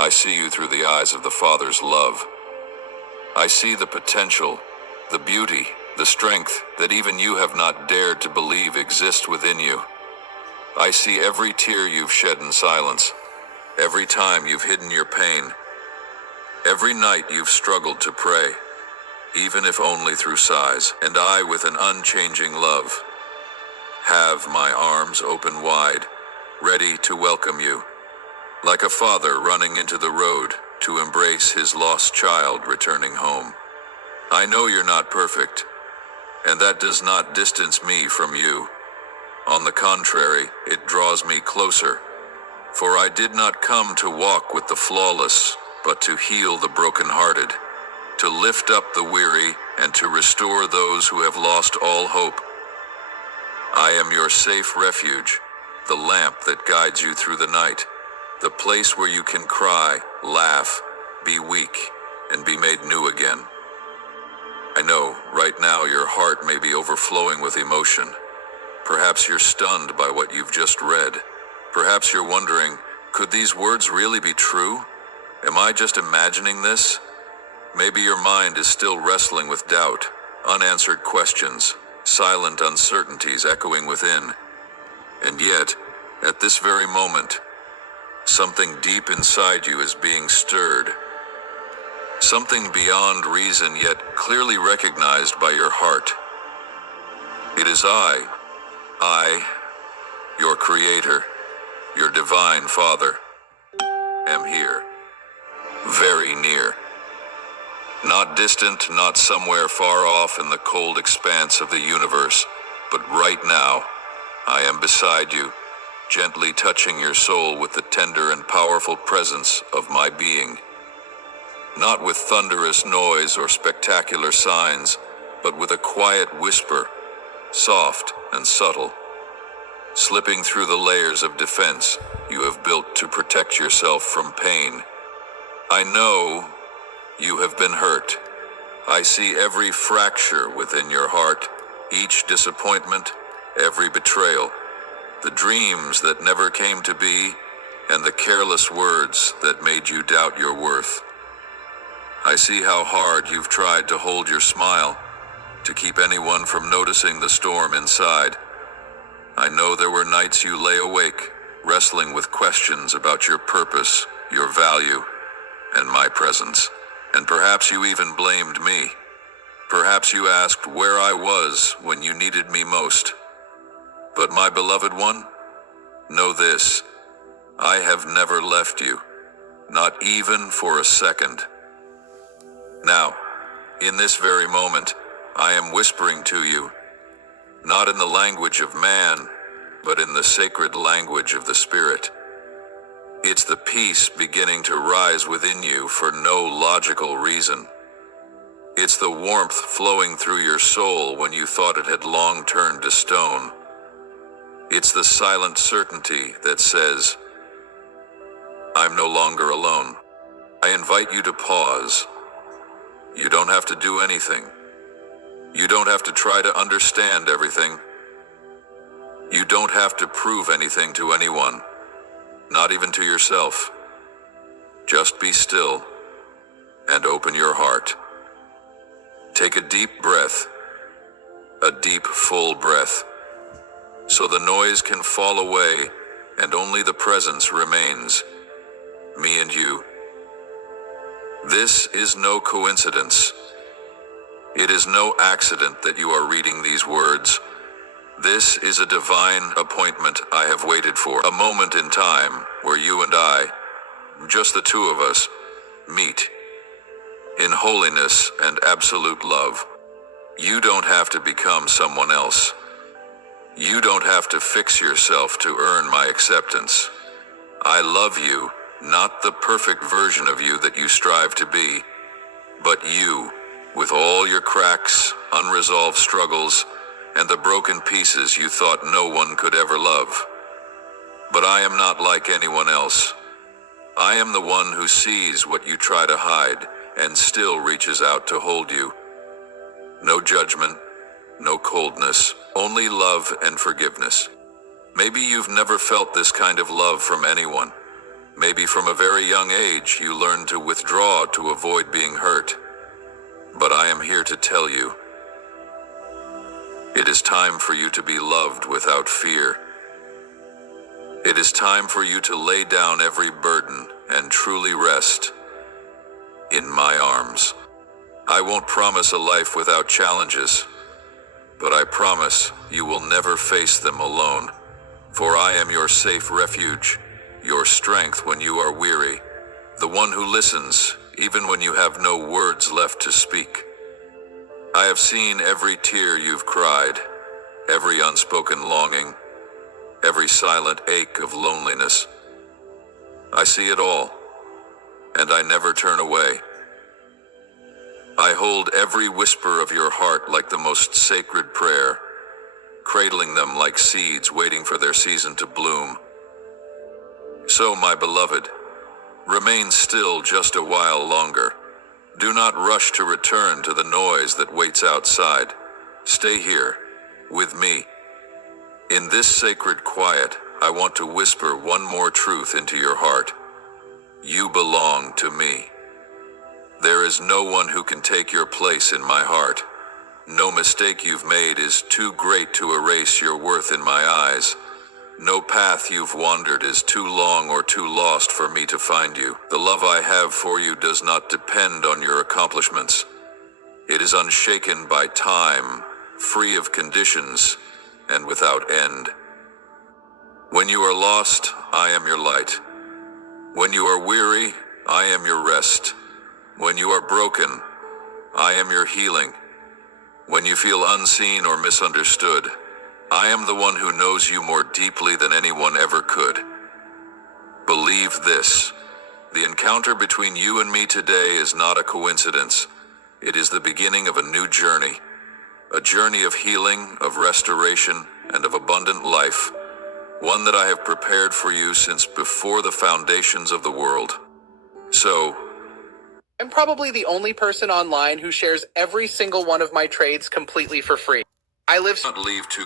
I see you through the eyes of the Father's love. I see the potential, the beauty, the strength that even you have not dared to believe exist within you. I see every tear you've shed in silence, every time you've hidden your pain, every night you've struggled to pray, even if only through sighs. And I, with an unchanging love, have my arms open wide, ready to welcome you, like a father running into the road to embrace his lost child returning home. I know you're not perfect, and that does not distance me from you. On the contrary, it draws me closer, for I did not come to walk with the flawless, but to heal the brokenhearted, to lift up the weary, and to restore those who have lost all hope. I am your safe refuge, the lamp that guides you through the night, the place where you can cry, laugh, be weak, and be made new again. I know, right now your heart may be overflowing with emotion. Perhaps you're stunned by what you've just read. Perhaps you're wondering, could these words really be true? Am I just imagining this? Maybe your mind is still wrestling with doubt, unanswered questions, silent uncertainties echoing within. And yet, at this very moment, something deep inside you is being stirred. Something beyond reason, yet clearly recognized by your heart. It is I, your Creator, your Divine Father, am here, very near. Not distant, not somewhere far off in the cold expanse of the universe, but right now, I am beside you, gently touching your soul with the tender and powerful presence of my being. Not with thunderous noise or spectacular signs, but with a quiet whisper, soft and subtle, slipping through the layers of defense you have built to protect yourself from pain. I know you have been hurt. I see every fracture within your heart, each disappointment, every betrayal, the dreams that never came to be, and the careless words that made you doubt your worth. I see how hard you've tried to hold your smile, to keep anyone from noticing the storm inside. I know there were nights you lay awake, wrestling with questions about your purpose, your value, and my presence. And perhaps you even blamed me. Perhaps you asked where I was when you needed me most. But my beloved one, know this: I have never left you, not even for a second. Now, in this very moment, I am whispering to you, not in the language of man, but in the sacred language of the Spirit. It's the peace beginning to rise within you for no logical reason. It's the warmth flowing through your soul when you thought it had long turned to stone. It's the silent certainty that says, I'm no longer alone. I invite you to pause. You don't have to do anything. You don't have to try to understand everything. You don't have to prove anything to anyone, not even to yourself. Just be still and open your heart. Take a deep breath, a deep, full breath, so the noise can fall away and only the presence remains, me and you. This is no coincidence. It is no accident that you are reading these words. This is a divine appointment I have waited for, a moment in time where you and I, just the two of us, meet in holiness and absolute love. You don't have to become someone else. You don't have to fix yourself to earn my acceptance. I love you, not the perfect version of you that you strive to be, but you, with all your cracks, unresolved struggles, and the broken pieces you thought no one could ever love. But I am not like anyone else. I am the one who sees what you try to hide and still reaches out to hold you. No judgment, no coldness, only love and forgiveness. Maybe you've never felt this kind of love from anyone. Maybe from a very young age you learned to withdraw to avoid being hurt. But I am here to tell you, it is time for you to be loved without fear. It is time for you to lay down every burden and truly rest in my arms. I won't promise a life without challenges, but I promise you will never face them alone. For I am your safe refuge, your strength when you are weary, the one who listens even when you have no words left to speak. I have seen every tear you've cried, every unspoken longing, every silent ache of loneliness. I see it all, and I never turn away. I hold every whisper of your heart like the most sacred prayer, cradling them like seeds waiting for their season to bloom. So, my beloved, remain still just a while longer. Do not rush to return to the noise that waits outside. Stay here, with me. In this sacred quiet, I want to whisper one more truth into your heart. You belong to me. There is no one who can take your place in my heart. No mistake you've made is too great to erase your worth in my eyes. No path you've wandered is too long or too lost for me to find you. The love I have for you does not depend on your accomplishments. It is unshaken by time, free of conditions, and without end. When you are lost, I am your light. When you are weary, I am your rest. When you are broken, I am your healing. When you feel unseen or misunderstood, I am the one who knows you more deeply than anyone ever could. Believe this. The encounter between you and me today is not a coincidence. It is the beginning of a new journey. A journey of healing, of restoration, and of abundant life. One that I have prepared for you since before the foundations of the world. So, I'm probably the only person online who shares every single one of my trades completely for free. I live not leave too